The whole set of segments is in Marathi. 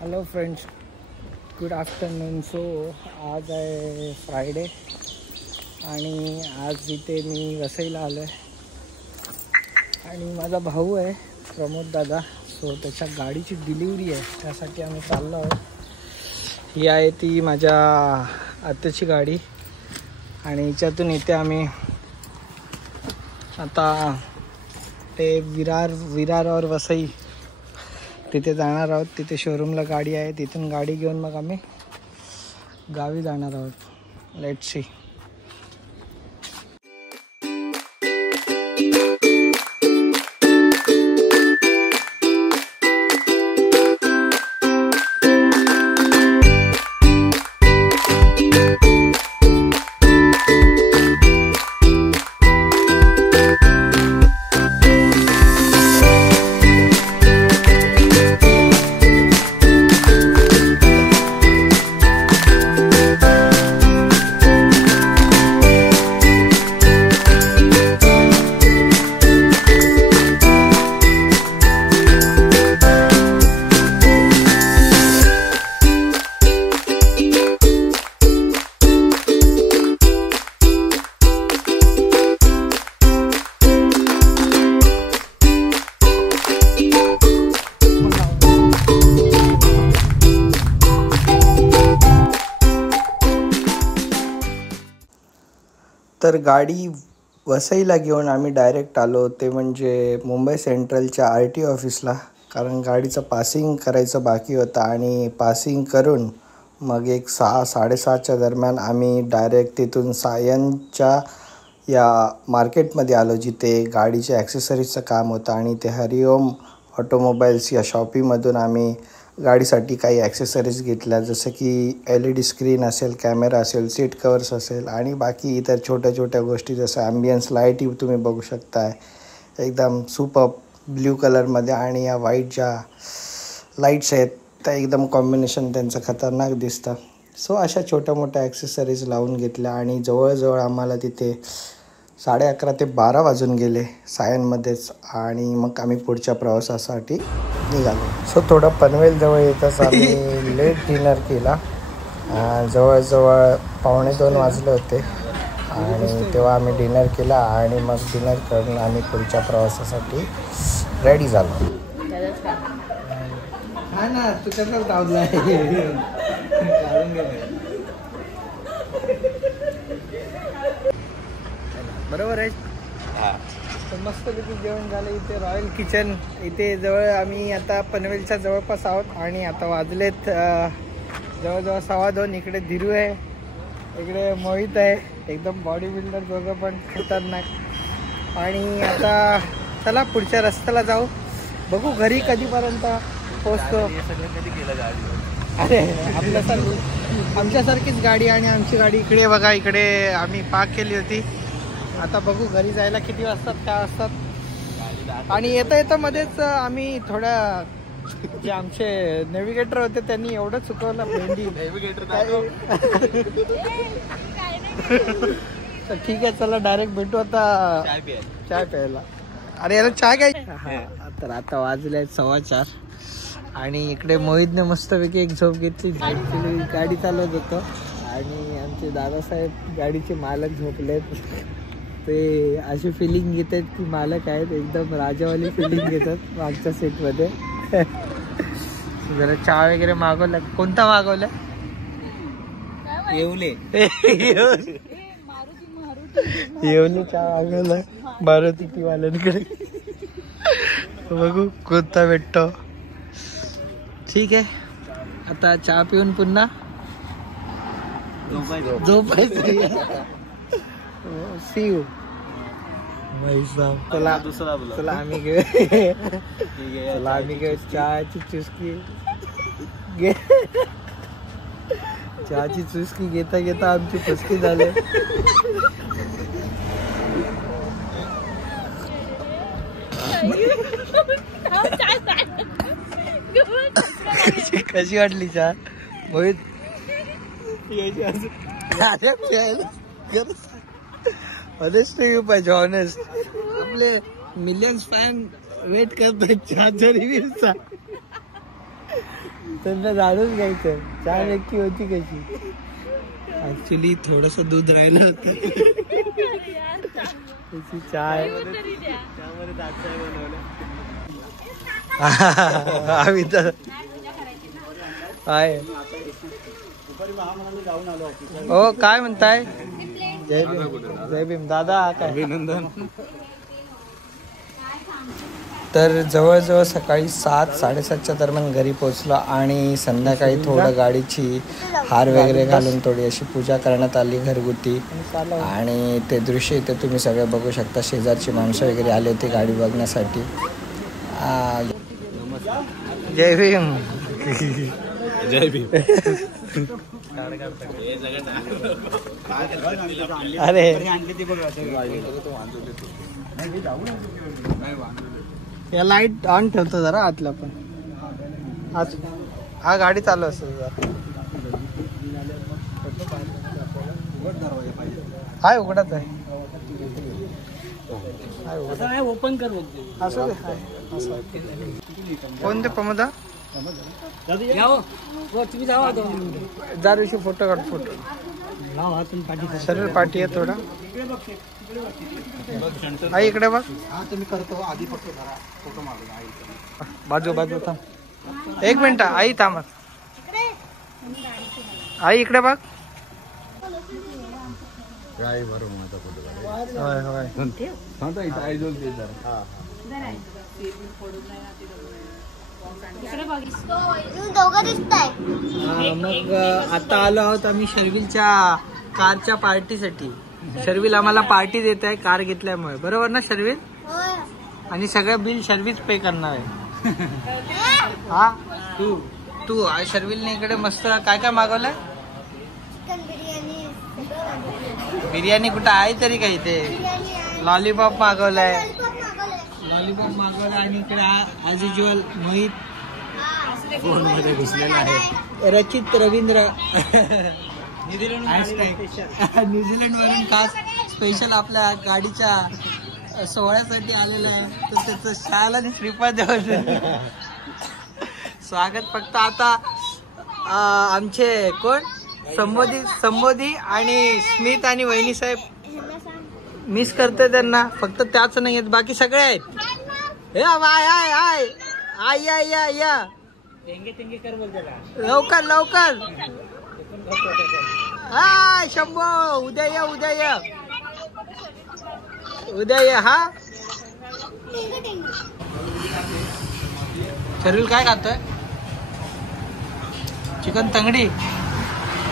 Hello friends, good afternoon. So आज आहे फ्रायडे आणि आज इथे मी वसईला आलो आहे आणि माझा भाऊ आहे प्रमोद दादा. सो त्याच्या गाडीची डिलिव्हरी आहे, त्यासाठी आम्ही चाललो आहोत. ही आहे ती माझ्या आत्याची गाडी आणि हिच्यातून इथे आम्ही आता ते विरार और वसई तिथे जाणार आहोत. तिथे शोरूमला गाडी आहे, तिथून गाडी घेऊन मग आम्ही गावी जाणार आहोत. Let's see. तर गाडी वसईला घेऊन आम्ही डायरेक्ट आलो, ते म्हणजे मुंबई सेंट्रलच्या RT ऑफिसला. कारण गाडीचं पासिंग करायचं बाकी होतं आणि पासिंग करून मग एक 6-6:30च्या दरम्यान आम्ही डायरेक्ट तिथून सायनच्या या मार्केटमध्ये आलो, जिथे गाडीचे ॲक्सेसरीजचं काम होतं. आणि ते हरिओम ऑटोमोबाईल्स या शॉपीमधून आम्ही गाडीसाठी काही ॲक्सेसरीज घेतल्या, जसं की LED स्क्रीन असेल, कॅमेरा असेल, सीट कवर्स असेल आणि बाकी इतर छोट्या छोट्या गोष्टी, जसं ॲम्बियन्स लाईट तुम्ही बघू शकताय एकदम सुपर ब्ल्यू कलरमध्ये. आणि या व्हाईट ज्या लाईट्स आहेत त्या एकदम कॉम्बिनेशन त्यांचं खतरनाक दिसतं. सो अशा छोट्या मोठ्या ॲक्सेसरीज लावून घेतल्या आणि जवळजवळ आम्हाला तिथे 11:30 ते 12 वाजून गेले सायनमध्येच. आणि मग आम्ही पुढच्या प्रवासासाठी निघालो. सो थोडं पनवेलजवळ येतच आम्ही लेट डिनर केला. जवळजवळ 1:45 वाजले होते आणि तेव्हा आम्ही डिनर केला आणि मग डिनर करून आम्ही पुढच्या प्रवासासाठी रेडी झालो. हा ना, तुझ्याकडे धावला आहे. बरोबर आहे. तर मस्तपैकी जेवण झालं. इथे रॉयल किचन इथे जवळ. आम्ही आता पनवेलच्या जवळपास आहोत आणि आता वाजलेत जवळजवळ 2:15. इकडे धीरू आहे, इकडे मोहित आहे, एकदम बॉडी बिल्डर दोघं पण खतरनाक. आणि आता चला पुढच्या रस्त्याला जाऊ, बघू घरी कधीपर्यंत पोहोचतो. अरे आमच्यासारखीच गाडी आणि आमची गाडी इकडे बघा, इकडे आम्ही पार्क केली होती. आता बघू घरी जायला किती वाजतात, काय वाजतात. आणि येता येता मध्येच आम्ही थोड्या जे आमचे नेव्हिगेटर होते त्यांनी एवढं चुकवलं भेंडी. तर ठीक आहे, चला डायरेक्ट भेटू आता चाय प्यायला. अरे याला चाय काय. तर आता वाजले 4:15 आणि इकडे मोहितने मस्तपैकी एक झोप घेतली. गाडी चालवत होतो आणि आमचे दादासाहेब गाडीचे मालक झोपलेत. ते अशी फिलिंग घेत आहेत की मालक आहेत, एकदम राजावाली फिलिंग घेतात मागच्या सीटमध्ये. जरा चहा वगैरे मागवलं. कोणता मागवलं? येवले चहा मागवलं मारुती वाल्यांकडे. बघू कोणता भेटतो. ठीक आहे, आता चहा पिऊन पुन्हा झोपायचं. See you. चला आम्ही घेऊ चहाची चुस्की घेता घेता आमची फसकी झाली. कशी वाटली चहा मोहित? ऑनेस्ट रिव्ह्यू पाहिजे, ऑनेस्ट. आपले मिलियन्स फॅन वेट करतात चहाच्या रिव्ह्यूचा. त्यांना जाणून घ्यायचं चहा नक्की होती कशी. ऍक्च्युली थोडस दूध राहिलं होतं त्याची चाय आम्ही तर आहे. हो काय म्हणताय. जय भीम जय भीम दादा. काय अभिनंदन. तर जवळजवळ सकाळी 7-7:30च्या दरम्यान घरी पोचलो आणि संध्याकाळी थोडं गाडीची हार वगैरे घालून थोडी अशी पूजा करण्यात आली घरगुती. आणि ते दृश्य इथे तुम्ही सगळे बघू शकता. शेजारची माणसं वगैरे आली होती गाडी बघण्यासाठी. जय भीम जय भीम. अरे या लाईट ऑन ठेवतो जरा आतला पण. आज हा गाडी चालू असतो जरा. हाय उघडत आहे. ओपन कर असं कोणते प्रमोदा जा ऋषी फोटो काढ. फोटो शरीर पाठी आहे थोडा. आई इकडे बघ. तुम्ही करतो आधी फक्त फोटो मागून बाजू बाजू थांब. एक मिनिट आई थांब. आई इकडे बघ. होय होय. मग आता आलो आहोत आम्ही शर्विलच्या कारच्या पार्टीसाठी. शर्विल आम्हाला पार्टी देत आहे कार घेतल्यामुळे. बरोबर ना शर्विल. आणि सगळं बिल शर्विल पे करणार आहे. हा तू शर्विलने इकडे मस्त काय काय मागवलंय. बिर्याणी कुठं आहे तरी काही. ते लॉलीपॉप मागवलाय. लॉलीपॉप मागवला. आणि इकडे ॲज युज्युअल मोहित फोन मध्ये घुसलेला आहे. रचित रवींद्र न्यूझीलंड वरून खास स्पेशल आपल्या गाडीच्या सोहळ्यासाठी आलेला आहे. तर त्याचं शाळेला आणि श्रीपाद द्यावं स्वागत. फक्त आता आमचे कोण संबोधी आणि स्मित आणि वहिनी साहेब मिस करते त्यांना. फक्त त्याच नाही आहेत बाकी सगळे आहेत. हे आय आय आय आय या या या लवकर लवकर. हाय शंभो उद्या या उद्या या उद्या या. हा शर्विल काय खातोय. चिकन तंगडी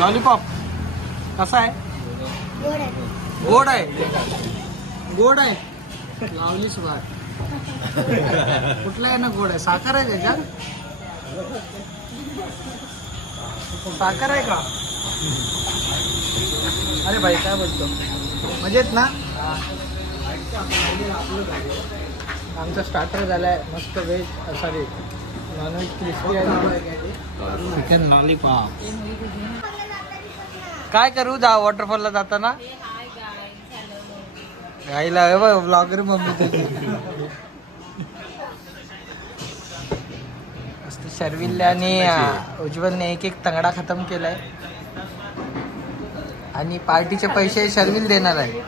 लॉलीपॉप कसा आहे. गोड आहे. गोड आहे. लावलीस बात कुठला आहे ना गोड आहे. साखर आहे त्याच्यात. साखर आहे का. अरे भाई काय बोलतो मजेत ना. आमचा स्टार्टर झालाय मस्त व्हेज सॉरी नॉनव्हेज क्रिस्पी आहे. Chicken lollipop. काय करू जा वॉटरफॉलला जाताना. गाईला ब्लॉगर मम्मी त्याची. शर्विल आणि उज्ज्वलने एक तंगडा खतम केलाय. आणि पार्टीचे पैसे शर्विल देणार आहे.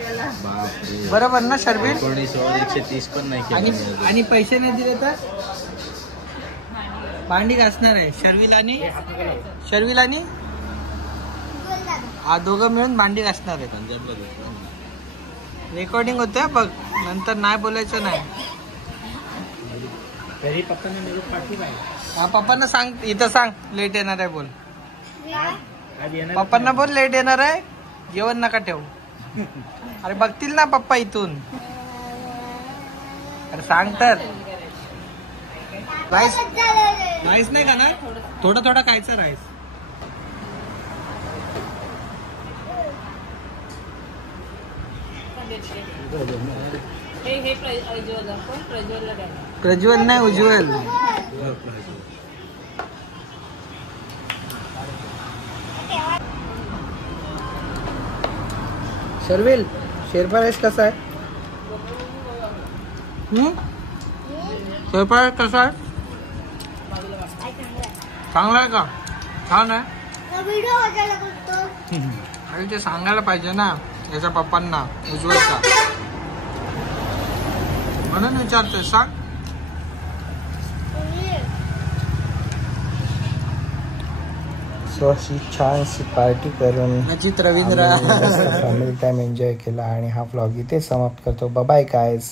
बरोबर ना शर्विल. 130 पण नाही. आणि पैसे नाही दिले तर भांडी घासणार आहे. शर्विल आणि दोघं मिळून भांडी घासणार आहे. रेकॉर्डिंग होते बघ नंतर नाही बोलायचं नाही. पप्पांना सांग इथं सांग लेट येणार आहे बोल. पप्पांना बोल लेट येणार आहे जेवण नका ठेवू. अरे बघतील ना पप्पा इथून. अरे सांग तर. राईस नाही का ना थोडा थोडा खायचा राईस. प्रज्वल नाही उज्ज्वल. शर्विल शेरपा राईस कसा आहे. शेरपा राईस कसा आहे. चांगला आहे का? छान आहे. व्हिडिओ वाजायला करतो. अरे ते सांगायला पाहिजे ना याच्या पप्पांना उज्ज्वलचा, म्हणून विचारतोय. सांग. सो अशी छानशी पार्टी करून Ajit Ravindra family time enjoy केला आणि हा व्लॉग इथे समाप्त करतो. Bye guys.